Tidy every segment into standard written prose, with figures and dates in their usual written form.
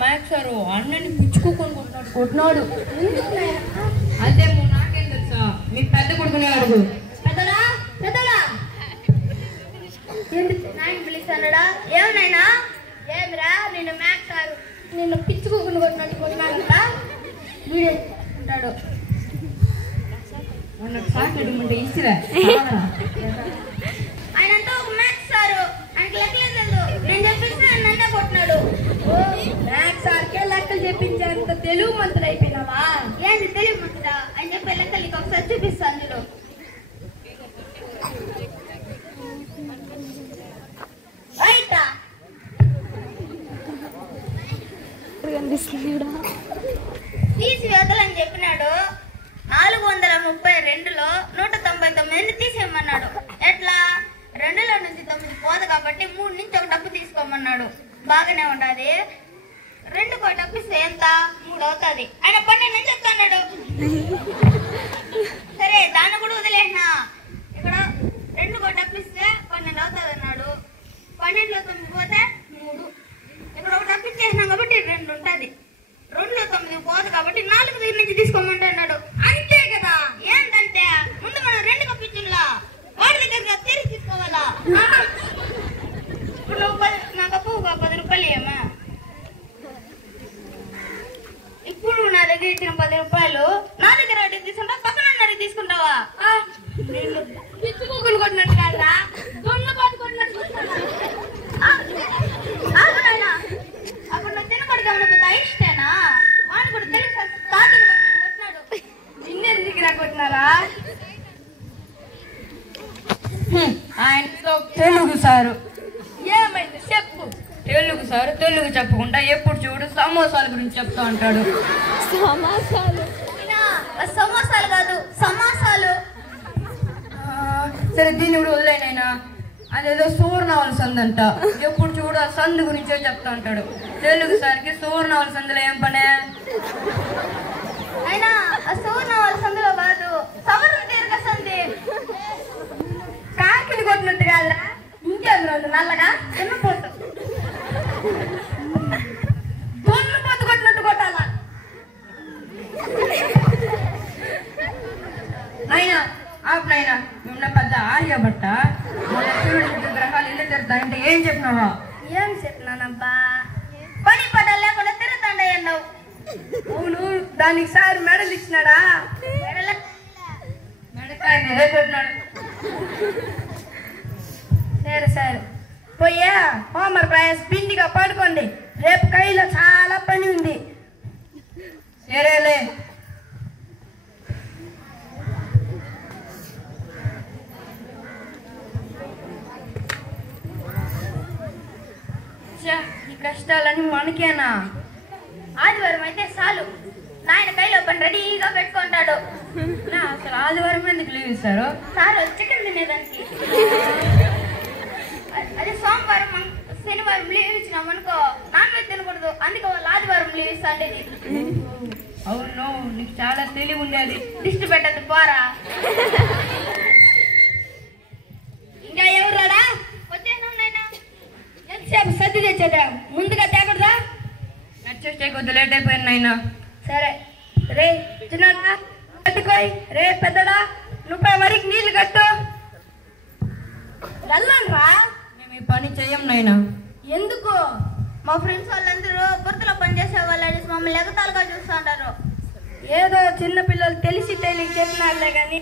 Maths sir అన్నని పిచ్చుకోకొని కొట్టినాడు. అదేమో నాకేం తెలుసా, మీ పెద్ద కొడుకునే అడుగు. పెద్దడా పెద్దడా ఏంటి నాయన పిలుస్తానడా? ఏమన్నాయినా? ఏమిరా నిన్ను మ్యాథ్స్ సార్ నిన్ను పిచ్చుకోకుండా కొట్టినాడంట వీడియో ఉంటాడు. సాకెడుమంటే ఇచ్చిరా ఆయనంతా ఒక మ్యాథ్స్ సారు, ఆయనకి లెక్కలే తెలుసు. నేను చెప్పిస్తే నన్నే కొట్టినాడు. మ్యాథ్స్ సార్కే లెక్కలు చెప్పించేంత తెలుగు మంత్రులు అయిపోయినావా? ఏంటి తెలివి మంచిదా? ఆయన చెప్పే లెక్కలు నీకు ఒకసారి చూపిస్తా. అందులో తీసి వేతలని చెప్పినాడు. 432లో 199 తీసేయమన్నాడు. ఎట్లా? 2లో నుంచి 9 పోదు కాబట్టి 3 నుంచి ఒక డబ్బు తీసుకోమన్నాడు. బాగానే ఉండాది. 2కు ఒక డబ్బు ఇస్తే ఎంత? 3 అవుతుంది. ఆయన 12 నుంచి చెప్తున్నాడు. సరే దాన్ని కూడా వదిలేసినా. ఇక్కడ 2కు ఒక డబ్బు ఇస్తే 12 అవుతుంది అన్నాడు. 12లో 9 పోతే 3. ఇక్కడ ఒక డబ్బు ఇచ్చేసినాం కాబట్టి 2 ఉంటుంది. 2లో 9 పోదు కాబట్టి 4 దగ్గర నుంచి తీసుకోమంటున్నాడు. అంతే కదా? ఏంటంటే ముందు మనం 2 కప్పించులా వాడి దగ్గర తిరిగి తీసుకోవాలా? ఇప్పుడు నాకు అప్పు 10 రూపాయలు ఏమా? ఇప్పుడు నా దగ్గర ఇచ్చిన 10 రూపాయలు నా దగ్గర అడిగి తీసుకుంటా, పక్కన అడిగి తీసుకుంటావా? పిచ్చుకోకుండా కొట్టినట్టు కాదురా, దొంగ పాటు కొట్టినట్టు. అప్పుడు నువ్వు తినకూడదు ఏమన్నా ఇష్టేనా? వాడు కూడా తెలుసు తాతను కొట్టినాడు. నిన్నే దగ్గర కొట్టినారా? ఆయన తెలుగు సారు. ఏమైంది చెప్పు. తెలుగు సారు తెలుగు చెప్పకుండా ఎప్పుడు చూడు సమోసాల గురించి చెప్తా ఉంటాడు. సమోసాలు కాదు సమాసాలు. సరే దీన్ని కూడా వదిలేనైనా. అదేదో సువర్ణావల సందు అంట, ఎప్పుడు చూడు ఆ సందు గురించే చెప్తా ఉంటాడు. తెలుగు సార్కి సువర్ణావల సందులో ఏం పనే? అయినా ఆ సువర్ణావల సందులో కాదు, సవర్ణ తీరక సంది. కాకిని కొట్టినట్టు కాదురా, ఇంకేంద్ర నల్లగా తిన్నపోతు దొన్నపోతు కొట్టినట్టు కొట్టాలా? అయినా ఆపనైనా నిన్న పెద్ద ఆర్యభట్ట మన సూర్యుడి గ్రహాలు ఇల్లు తిరుగుతాయంటే ఏం చెప్పినావా? ఏం చెప్పినానబ్బా? పని పడ లేకుండా తిరుగుతాండవు. అవును, దానికి సార్ మెడల్ ఇచ్చినాడా? మెడకాయ మీదే కొట్టినాడు. సరే సరే పోయా హోంవర్క్ ప్రయాస్ పిండిగా పడుకోండి, రేపు కైలో చాలా పని ఉంది. సరేలే. ఈ కష్టాలని మనకేనా? ఆదివారం అయితే చాలు, నాయన కైలో పని రెడీగా పెట్టుకుంటాడు. అసలు ఆదివారం ఎందుకు లీవ్ ఇస్తారు? సార్ చికెన్ తినేదానికి. అదే సోమవారం శనివారం లీవ్ ఇచ్చినాం అనుకో, నాన్ వెజ్ తినకూడదు, అందుకే వాళ్ళు ఆదివారం లీవ్ ఇస్తాండి. అవును, నీకు చాలా తెలివి ఉండేది. దిష్టి పెట్టద్దు పోరా. ఇంకా ఎవరు రాడా? వచ్చేసినా ఎంతసేపు సర్ది తెచ్చేదా? ముందుగా తేకూడదా? నచ్చేస్తే కొద్ది లేట్ అయిపోయింది నాయనా. సరే రే చిన్నడా కట్టుకోయ్. రే పెద్దడా నువ్వు వరికి నీళ్లు కట్టు. వెళ్ళండ్రా. మేము ఈ పని చెయ్యం నాయనా. ఎందుకు? మా ఫ్రెండ్స్ వాళ్ళందరూ బుర్తలో పనిచేసే వాళ్ళని మమ్మల్ని ఎగతాలుగా చూస్తుంటారు. ఏదో చిన్న పిల్లలు తెలిసి తెలియక చెప్పినారులే కానీ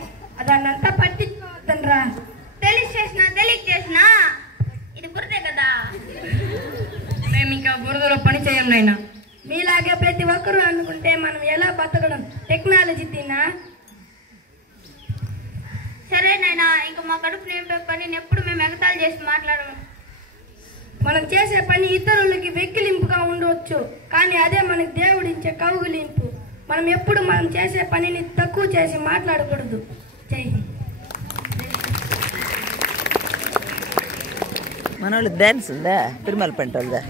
దాన్నంతా పట్టించుకోవద్దండ్రా. తెలిసి చేసినా తెలియక చేసినా ఇది బురదే కదా. మేము ఇంకా బురదలో పని చెయ్యం నాయనా. మీలాగే ప్రతి ఒక్కరూ అనుకుంటే మనం ఎలా బతకడం? టెక్నాలజీ తిన్నా. సరే నాయనా, ఇంకా మా కడుపు నింపే పని ఎప్పుడు మేము ఎగతాలు చేసి మాట్లాడము. మనం చేసే పని ఇతరులకి వెక్కిలింపుగా ఉండవచ్చు, కానీ అదే మనకి దేవుడిచ్చే కౌగులింపు. మనం ఎప్పుడు మనం చేసే పనిని తక్కువ చేసి మాట్లాడకూడదు. జై హింద్. మనోళ్ళకి డ్యాన్స్ ఉందా? తిరుమల పంట వాళ్ళదా?